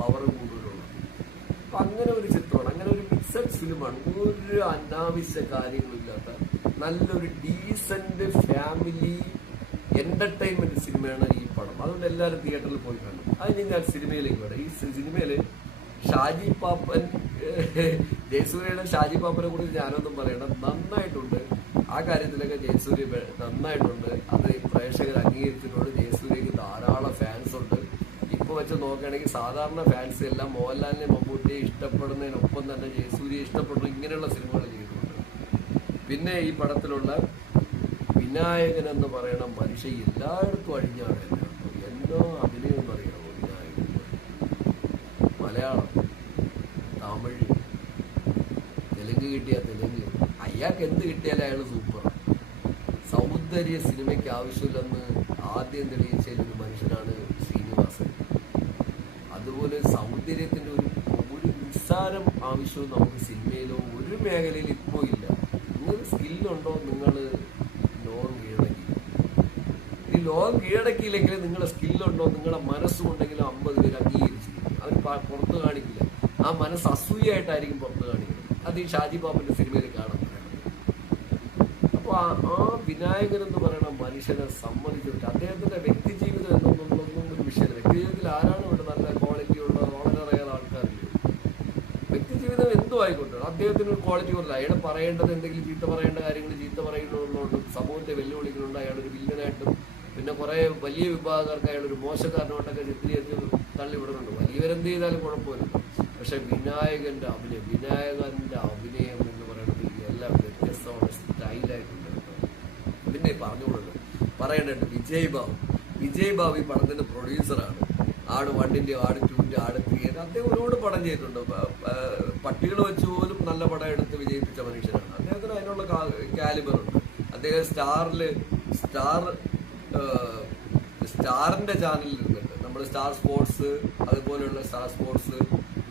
Power കൂടുതലുള്ള. അപ്പൊ അങ്ങനെ ഒരു ചിത്രമാണ്, അങ്ങനെ ഒരു മിക്സഡ് ഫിലിമാണ്. ഒരു അനാവശ്യ കാര്യങ്ങളില്ലാത്ത നല്ലൊരു ഡീസന്റ് ഫാമിലി എന്റർടൈൻമെന്റ് സിനിമയാണ് ഈ പടം. അതുകൊണ്ട് എല്ലാവരും തിയേറ്ററിൽ പോയി കണ്ടു. അതിന് ഞാൻ സിനിമയിലേക്ക് വരാം. ഈ സിനിമയില് ഷാജി പാപ്പൻ, ജയസൂര്യയുടെ ഷാജി പാപ്പനെ കുറിച്ച് ഞാനൊന്നും പറയണം, നന്നായിട്ടുണ്ട്. ആ കാര്യത്തിലൊക്കെ ജയസൂര്യ നന്നായിട്ടുണ്ട്. അത് പ്രേക്ഷകർ അംഗീകരിച്ചിട്ടുണ്ട്. ജയസൂര്യക്ക് ധാരാളം ഫാൻസ് ഉണ്ട്. ഇപ്പൊ വെച്ച് നോക്കുകയാണെങ്കിൽ സാധാരണ ഫാൻസ് എല്ലാം മോഹൻലാലിനെ മമ്മൂട്ടിയെ ഇഷ്ടപ്പെടുന്നതിനൊപ്പം തന്നെ ജയസൂര്യയെ ഇഷ്ടപ്പെടുന്നു. ഇങ്ങനെയുള്ള സിനിമകൾ ചെയ്തിട്ടുണ്ട്. പിന്നെ ഈ പടത്തിലുള്ള വിനായകൻ എന്ന് പറയണ മനുഷ്യൻ എല്ലായിടത്തും അഴിഞ്ഞാണ്. എന്തോ അഭിനയം പറയണം വിനായകൻ. മലയാളം, തമിഴ്, തെലുങ്ക് കിട്ടിയ തെലുങ്ക്, അയാൾക്ക് എന്ത് കിട്ടിയാലും അയാൾ സൂപ്പറാണ്. സൗന്ദര്യ സിനിമയ്ക്ക് ആവശ്യമില്ലെന്ന് ആദ്യം തെളിയിച്ചൊരു മനുഷ്യനാണ് ശ്രീനിവാസൻ. അതുപോലെ സൗന്ദര്യത്തിന്റെ ഒരു നിസ്സാരം ആവശ്യവും നമുക്ക് സിനിമയിലോ ഒരു മേഖലയിൽ ഇപ്പോൾ ഇല്ല. നിങ്ങൾക്ക് സ്കില്ലുണ്ടോ, നിങ്ങൾ ലോകം കീഴടക്കി. ഈ ലോകം കീഴടക്കിയില്ലെങ്കിൽ നിങ്ങളുടെ സ്കില്ലുണ്ടോ, നിങ്ങളുടെ മനസ്സുകൊണ്ടെങ്കിലും 50 പേര് അംഗീകരിച്ചിരിക്കും. അവർ പുറത്ത് കാണിക്കില്ല. ആ മനസ്സ് അസൂയായിട്ടായിരിക്കും പുറത്ത് കാണിക്കുന്നത്. അത് ഈ ഷാജി പാപ്പന്റെ സിനിമയിൽ കാണാൻ. അപ്പൊ ആ വിനായകൻ എന്ന് പറയുന്ന മനുഷ്യനെ സമ്മതിച്ചിട്ട് അദ്ദേഹത്തിന്റെ വ്യക്തി ജീവിതം എന്നൊന്നും ഒരു വിഷയമില്ല. വ്യക്തി ജീവിതത്തിൽ ആരാണ് ഇവിടെ നല്ല ക്വാളിറ്റി ഉള്ള വളരെ റയർ ആൾക്കാരില്ല. വ്യക്തി ജീവിതം എന്തോ ആയിക്കോട്ടെ, അദ്ദേഹത്തിന് ഒരു ക്വാളിറ്റി കുറയില്ല. അയാൾ പറയേണ്ടത് എന്തെങ്കിലും ചീത്ത പറയേണ്ട കാര്യങ്ങൾ ചീത്ത പറയുന്നതുകൊണ്ട് സമൂഹത്തെ വെല്ലുവിളിക്കുന്നുണ്ട്. അയാളൊരു വില്ലനായിട്ടും പിന്നെ കുറെ വലിയ വിഭാഗക്കാർക്ക് അയാളൊരു മോശക്കാരനോട്ടൊക്കെ ചിത്രീകരിച്ച് തള്ളിവിടുന്നുണ്ട്. വലിയവരെന്ത് ചെയ്താലും കുഴപ്പമില്ല. പക്ഷെ വിനായകന്റെ അഭിനയം എന്ന് പറയുന്നത് എല്ലാം വ്യത്യസ്തമാണ്, സ്റ്റൈലായിട്ടുണ്ട്. പിന്നെ പറഞ്ഞോളൂ പറയേണ്ടത് വിജയ് ബാബു ഈ പടത്തിന്റെ പ്രൊഡ്യൂസറാണ്. ആട് 1ന്റെ, ആട് 2ന്റെ, ആട് 3 അദ്ദേഹം ഒരുപാട് പടം ചെയ്തിട്ടുണ്ട്. പട്ടികൾ വെച്ച് പോലും നല്ല പടം എടുത്ത് വിജയിപ്പിച്ച മനുഷ്യനാണ്. അദ്ദേഹത്തിന് അതിനുള്ള കാലിബറുണ്ട്. അദ്ദേഹം സ്റ്റാറിന്റെ ചാനലിൽ ഇരുന്നിട്ട് നമ്മൾ സ്റ്റാർ സ്പോർട്സ്, അതുപോലെയുള്ള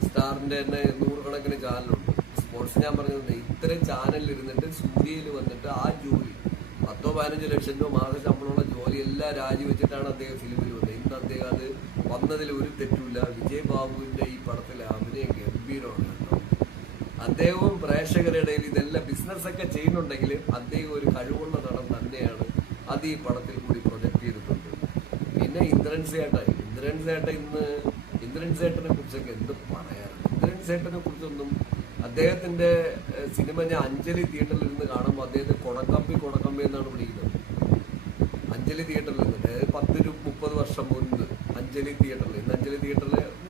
സ്റ്റാറിന്റെ തന്നെ 100 കണക്കിന് ചാനലുണ്ട്. സ്പോർട്സ് ഞാൻ പറഞ്ഞത് ഇത്തരം ചാനലിൽ ഇരുന്നിട്ട് സൂര്യയിൽ വന്നിട്ട് ആ ജോലി 10-15 ലക്ഷം രൂപ മാസ ശമ്പളമുള്ള ജോലി എല്ലാം രാജിവെച്ചിട്ടാണ് അദ്ദേഹം ഫിലിമിൽ വന്നത്. ഇന്ന് അദ്ദേഹം അത് വന്നതിൽ ഒരു തെറ്റുമില്ല. വിജയ് ബാബുവിന്റെ ഈ പടത്തിലെ അഭിനയം ഗംഭീരമാണ് കേട്ടോ. അദ്ദേഹവും പ്രേക്ഷകരുടെ ഇടയിൽ ഇതെല്ലാം ബിസിനസ്സൊക്കെ ചെയ്യുന്നുണ്ടെങ്കിൽ അദ്ദേഹം ഒരു കഴിവുള്ള നടൻ തന്നെയാണ്. അത് ഈ പടത്തിൽ കൂടി പ്രൊജക്ട് ചെയ്തിട്ടുണ്ട്. പിന്നെ ഇന്ദ്രൻ സേട്ടനെ കുറിച്ചൊക്കെ എന്ത് പറയാനാണ്. ഇന്ദ്രൻ സേട്ടനെ കുറിച്ചൊന്നും അദ്ദേഹത്തിന്റെ സിനിമ ഞാൻ അഞ്ജലി തിയേറ്ററിൽ ഇരുന്ന് കാണുമ്പോൾ അദ്ദേഹത്തെ കൊടക്കമ്പി എന്നാണ് വിളിക്കുന്നത്. അഞ്ജലി തിയേറ്ററിൽ നിന്നിട്ട് 10-30 വർഷം മുൻപ് അഞ്ജലി തിയേറ്ററിൽ